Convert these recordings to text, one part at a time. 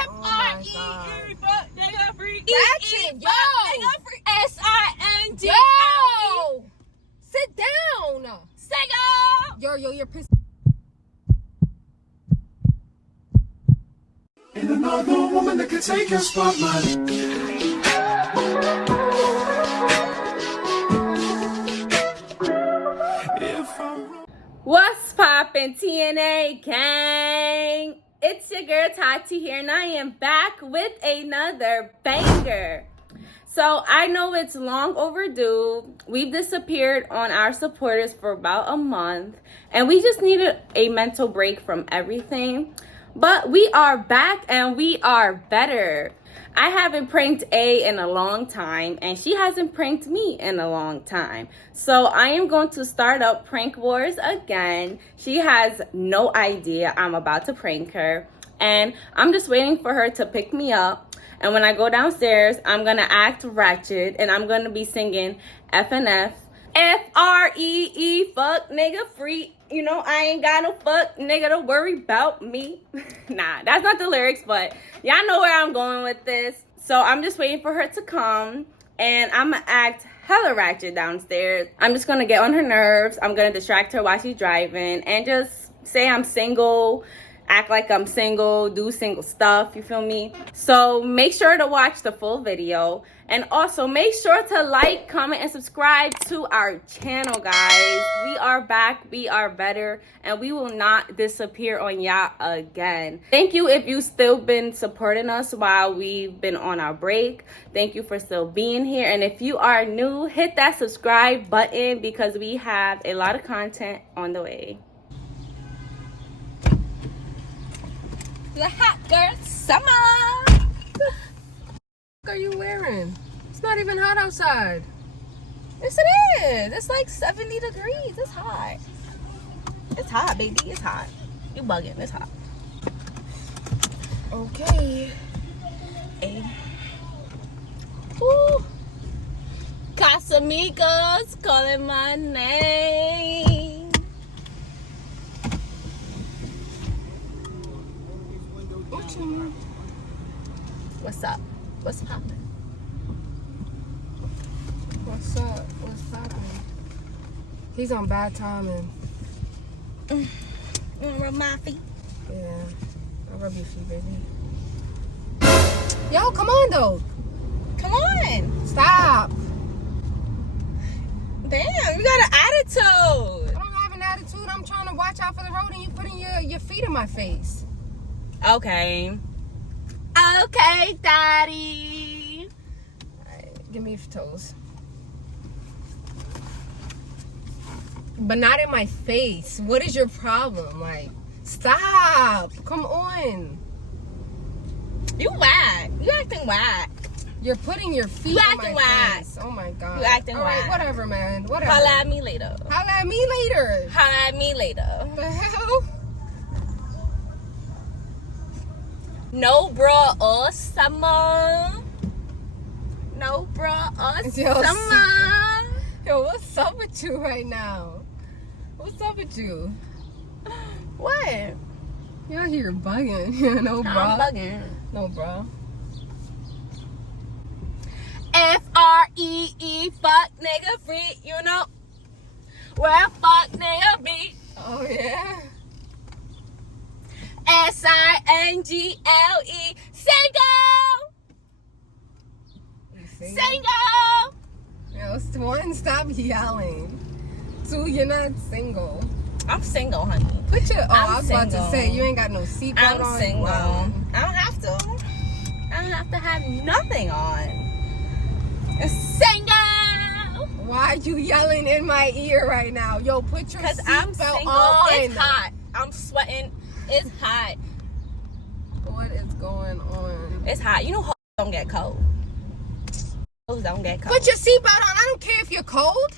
F-R-E-E, fuck nigga free. Ratchet, yo. S-I-N-G. Yo. Sit down. Single. Yo, you're pissed. Ain't another woman that can take your spotlight. What's poppin', T&A gang? It's your girl Tati here, and I am back with another banger. So I know it's long overdue. We've disappeared on our supporters for about a month, and we just needed a mental break from everything. But we are back and we are better. I haven't pranked A in a long time, and she hasn't pranked me in a long time. So I am going to start up prank wars again. She has no idea I'm about to prank her, and I'm just waiting for her to pick me up. And when I go downstairs, I'm gonna act Ratchet, and I'm gonna be singing FNF. F-R-E-E, fuck nigga free. You know, I ain't got no fuck nigga to worry about me. Nah, that's not the lyrics, but y'all know where I'm going with this. So I'm just waiting for her to come, and I'm gonna act hella Ratchet downstairs. I'm just gonna get on her nerves. I'm gonna distract her while she's driving and just say I'm single, act like I'm single, do single stuff, you feel me? So make sure to watch the full video, and also make sure to like, comment, and subscribe to our channel, guys. We are back, we are better, and we will not disappear on y'all again. Thank you if you still been supporting us while we've been on our break. Thank you for still being here, and if you are new, hit that subscribe button because we have a lot of content on the way. The hot girl summer. What are you wearing? It's not even hot outside. Yes, it is. It's like 70 degrees. It's hot. It's hot, baby. It's hot. You bugging. It's hot. Okay. Hey. Ooh. Casamigos calling my name. What's up? What's poppin'? What's up? What's poppin'? He's on bad timing. Rub my feet. Yeah. I'll rub your feet, baby. Yo, come on, though. Come on. Stop. Damn, you got an attitude. I don't have an attitude. I'm trying to watch out for the road, and you putting your feet in my face. Okay. Okay, daddy. Alright, give me your toes. But not in my face. What is your problem? Like, stop. Come on. You whack. You acting whack. You're putting your feet You in my acting whack. face. Oh my god. You acting All right, whack. whatever, man. Whatever. Holla at me later. Holla at me later. Holla at me later. What the hell? No bra or summer. No bra or Yo, summer. Yo, what's up with you right now? What's up with you? What? You're here bugging. No bra. I'm bugging. No bra. F-R-E-E, fuck nigga free, you know where fuck nigga be. Oh yeah. S-I-N-G-L-E, single. Single. Yo, one, stop yelling. Two, you're not single. I'm single, honey. Put your. Oh, I'm I was about to single. say you ain't got no seatbelt I'm on. single. Wow. I don't have to. I don't have to have nothing on. Single. Why you yelling in my ear right now? Yo, put your Because I'm seatbelt single. on. It's hot. I'm sweating. It's hot. What is going on? It's hot. You know hoes don't get cold. Hoes don't get cold. Put your seatbelt on. I don't care if you're cold.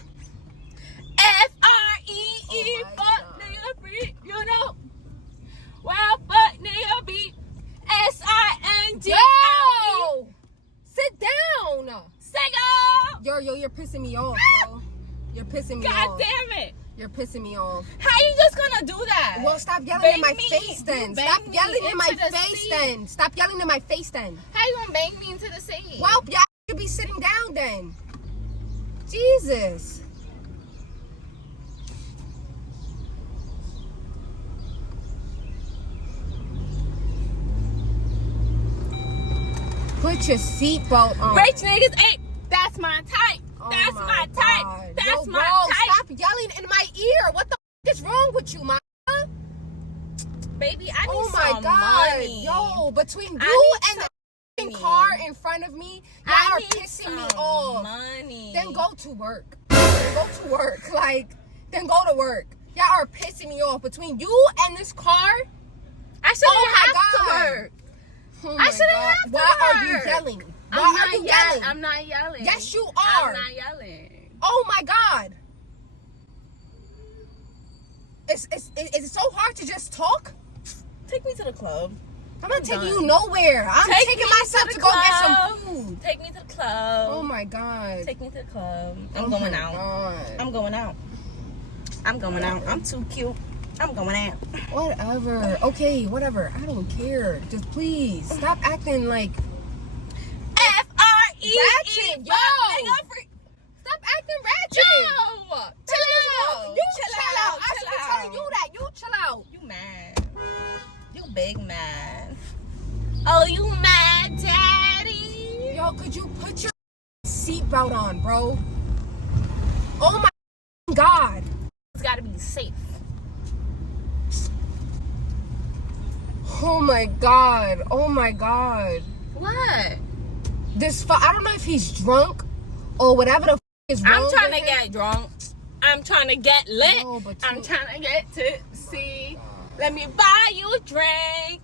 F-R-E-E, Oh my fuck God. nigga free, you know. Well, fuck nigga be S-I-N-G-L-E. Yo! Sit down. Single. Yo, you're pissing me off, bro. You're pissing me God off. damn it. You're pissing me off. How you just gonna do that. Well, stop yelling Bang in my me. face then. You bang Stop me yelling in my into the face seat. then. Stop yelling in my face then. How you gonna bang me into the seat? Well, y'all should be sitting down then. Jesus. Put your seatbelt on. rich niggas ain't. That's my type. Oh That's my type. God. That's Yo, my bro, type. stop yelling in my ear. What the is wrong with you, man? Baby, I need Oh my some God. money. Yo, between I you need and the money. car in front of me, y'all I are need pissing me some off. money. Then go to work. Then go to work. Y'all are pissing me off. Between you and this car, I shouldn't Oh my have God. to work. oh I my shouldn't God. have to Why are you work. yelling? I'm Why not are you yelling? I'm not yelling. Yes, you I'm are. not yelling. Oh my God. Is it so hard to just talk? Take me to the club. I'm not I'm taking done. you nowhere. I'm Take taking me myself to to the go get club. some food. Take me to the club. Oh my God. Take me to the club. I'm Oh going my out. God. I'm going out. I'm going out. I'm too cute. I'm going out. Whatever. Okay, whatever. I don't care. Just please stop acting like F-R-E-E. Ratchet, yo. Stop acting ratchet. Yo. Chill out. You chill out. I should be Chill telling out. you that. You chill out. You mad. You big mad. Oh, you mad, daddy? Yo, could you put your seatbelt on, bro? Oh my God. It's gotta be safe. Oh my God. Oh my God. What? I don't know if he's drunk or whatever the is wrong I'm trying with to him. get drunk. I'm trying to get lit. No, but I'm you- trying to get tipsy. Let me buy you a drink.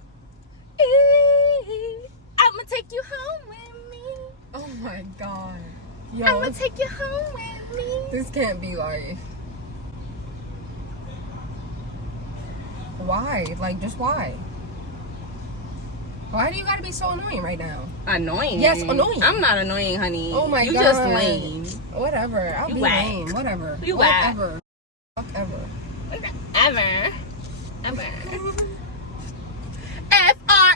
I'ma take you home with me. Oh my God. Yo, I'ma take you home with me. this can't be life. Why? Like, just why? Why do you gotta be so annoying right now? Annoying. Yes, annoying. I'm not annoying, honey. Oh my you God. You just lame. Whatever. I'll You be whack. lame. Whatever. You whack. Whatever. Whatever. Ever.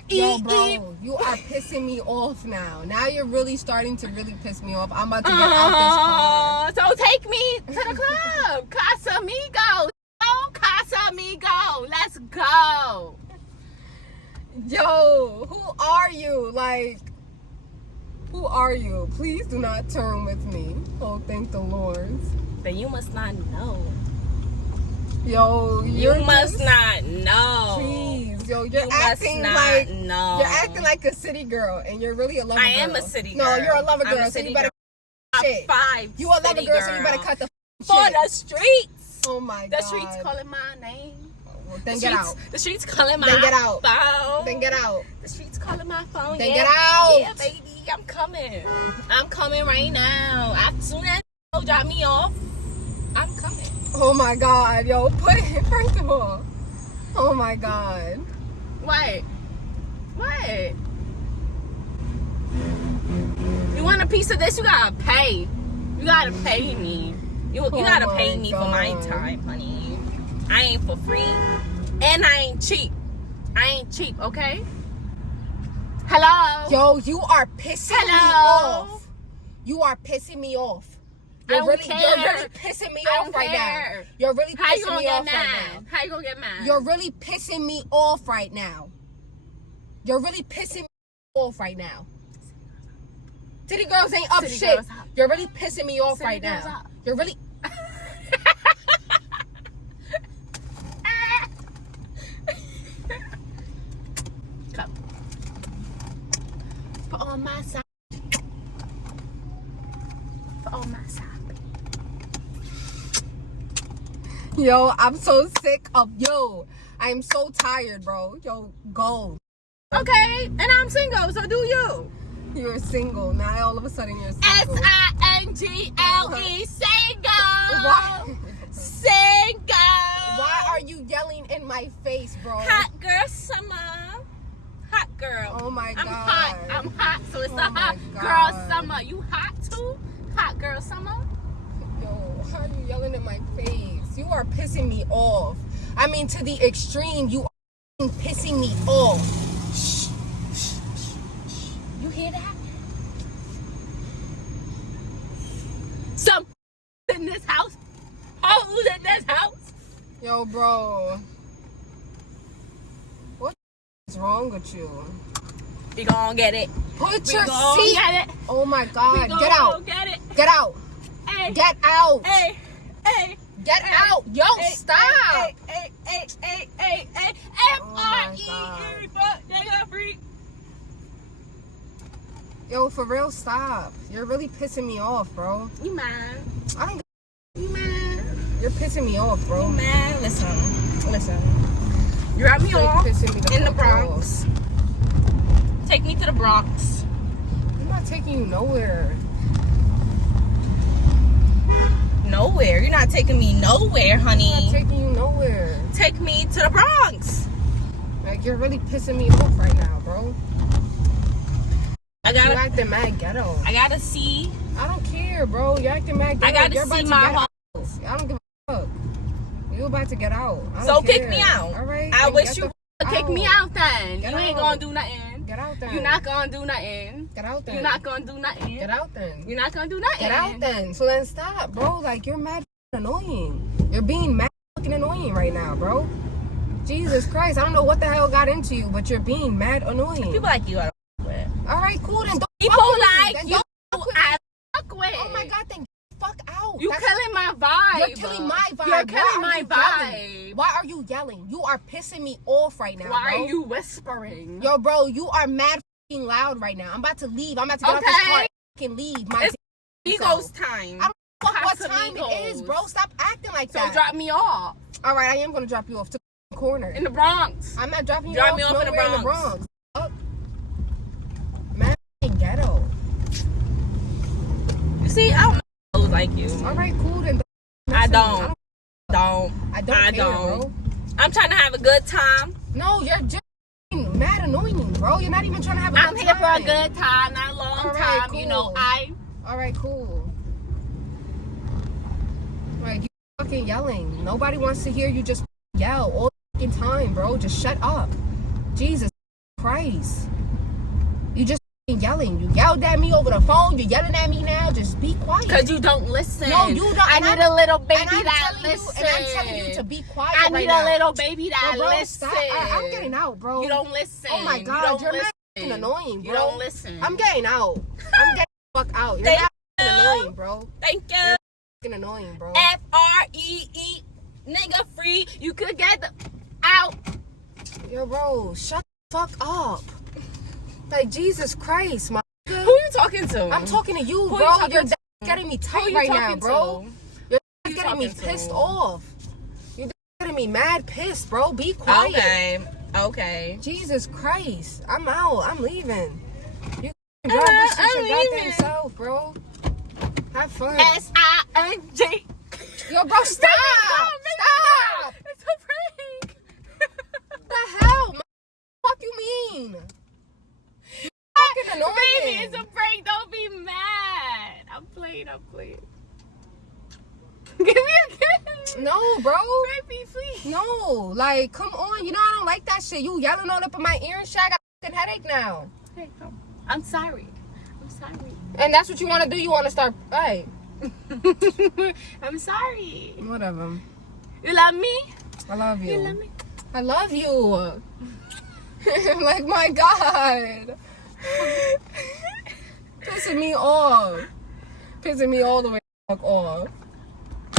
Yo, F-R-E-E. bro, you are pissing me off now. Now you're really starting to really piss me off. I'm about to get out this car. So take me to the club. Casamigos. Oh, Casamigo. Let's go. Yo, who are you? Like, who are you? Please do not turn with me. Oh, thank the Lord. Then you must not know. Yo, You must not know. Please, yo, you're You acting must not like know. you're acting like a city girl, and you're really a lover girl. I am a city No, girl. you're a lover I'm girl, a so you city better Top shit. 5. You a lover city girl, so you better cut the for shit. the streets. Oh my The God. streets calling my name. Well, then The get streets, out. The streets calling my Then get out. phone. Then get out. The streets calling my phone. Then yeah. get out. Yeah, baby, I'm coming. I'm coming right now. As soon as you drop me off, I'm coming. Oh my God, yo, put it first of all. Oh my God. What? What? You want a piece of this? You gotta pay. You gotta pay me. You gotta my pay me for my God. time, honey. I ain't for free. And I ain't cheap. I ain't cheap, okay? Hello? Yo, you are pissing me Hello? off. You are pissing me off. I don't You're care. really pissing me I off don't right care. now. You're really How you pissing gonna me get off right now. mad? How you gonna get mad? You're really pissing me off right now. You're really pissing me off right now. City girls ain't up City shit. girls up. You're really pissing me off City right girls now. up. You're really. Come. Put on my side. Put on my side. Yo, I'm so sick of yo. I'm so tired, bro. Yo, go. Okay, and I'm single, so do you. You're single. Now all of a sudden you're single. S-I-N-G-L-E, single. Why? Single. Why are you yelling in my face, bro? Hot girl summer. Hot girl. Oh my I'm God. hot. I'm hot, so it's Oh a hot my girl God. summer. You hot too? Hot girl summer? Yo, how are you yelling in my face? You are pissing me off. I mean, to the extreme. You are pissing me off. You hear that? Some in this house. Hoes in this house. Yo, bro. What is wrong with you? We gon' get it. Put We your gon' seat. get it. Oh my God. We gon' Get out. Get it. Get out. Hey. Get out. Hey. Hey. Get out. Yo, Hey, stop. Hey. Oh my F-R-E-E, fuck, nigga, freak. Yo, for real, stop. You're really pissing me off, bro. You mad? I don't You mad? You're pissing me off, bro. You mad? Listen. You got me You're off pissing me in the fuck Bronx. Take me to the Bronx. off. I'm not taking you nowhere. Nowhere. You're not taking me nowhere, honey. I'm not taking you nowhere. Take me to the Bronx. Like, you're really pissing me off right now, bro. I You're gotta acting mad ghetto. see. I don't care, bro. You're acting mad ghetto. I gotta You're about see to my get home. out. I don't give a fuck. You about to get out. I So don't kick care. me out. All right. I then wish get you the would kick me out then. Get You ain't out. gonna do nothing. Get out then. You're not gonna do nothing. Get out then. You're not gonna do nothing. Get out then. You're not gonna do nothing. Get out then. So then stop, bro. Like, you're mad annoying. You're being mad fucking annoying right now, bro. Jesus Christ. I don't know what the hell got into you, but you're being mad annoying. People like you I don't fuck with. All right, cool. Then don't People fuck with me. like Then you don't fuck with me. I fuck with. Oh my God, then get the fuck out. You That's- killing my vibe. You're killing my vibe. You're Why killing are my you vibe. yelling? Why are you yelling? You are pissing me off right now, Why bro. are you whispering? Yo, bro, you are mad fucking loud right now. I'm about to leave. I'm about to get out this Okay. car and fucking leave. My It's damn Migos self. time. I don't fuck what time Casamigos. it is, bro. Stop acting like So that. drop me off All right, I am gonna drop you off to the corner. in the Bronx. I'm not dropping you Drop off me off in the nowhere in the Bronx. Bronx. Fuck. Man, fucking ghetto. You see, I don't know like you. All right, cool. Then I listen, don't. I don't care, bro. I'm trying to have a good time. No, you're just mad annoying, bro. You're not even trying to have a I'm good here time. for a good time, not a long All right, time. You know, cool. All right, cool. Like, you fucking yelling. Nobody wants to hear you just yell all the fucking time, bro. Just shut up. Jesus Christ. You just fucking yelling. You yelled at me over the phone. You're yelling at me now. Just be quiet. Because you don't listen. No, you don't. I And need I'm- a little baby and I'm that telling you, listens. and I'm telling you to be quiet I right need now. a little baby that Bro, listens. stop. I'm getting out, bro. You don't listen. Oh my You God, don't you're listen. fucking annoying, bro. You don't listen. I'm getting out. I'm getting the fuck out. You're Thank not you. fucking annoying, bro. Thank you. You're fucking annoying, bro. F-R-E-E, nigga free. You could get the out. Yo, bro, shut the fuck up. Like, Jesus Christ, my Who you talking to? I'm talking to you, Who bro. you talking You're to? getting me Who tight you right now, talking bro. to? You're you getting me talking to? pissed off. You're getting me mad pissed, bro. Be quiet. Okay. Jesus Christ. I'm out. I'm leaving. You can drive this shit I'm your goddamn leaving. self, bro. Have fun. S-I-N-G. Yo, bro, stop. Stop. It's a prank. What the hell? What the fuck you mean? You fucking annoying. Baby, it's a prank. Don't be mad. I'm playing. Give me a kiss. No, bro. Baby, please. No, like, come on. You know I don't like that shit. You yelling all up in my ear and shit. I got a fucking headache now. Hey, I'm sorry. And that's what you want to do? You want to start... Hey. I'm sorry. Whatever. You love me? I love you. You love me? I love you. Like, my God. Pissing me off. Pissing me all the way the fuck off.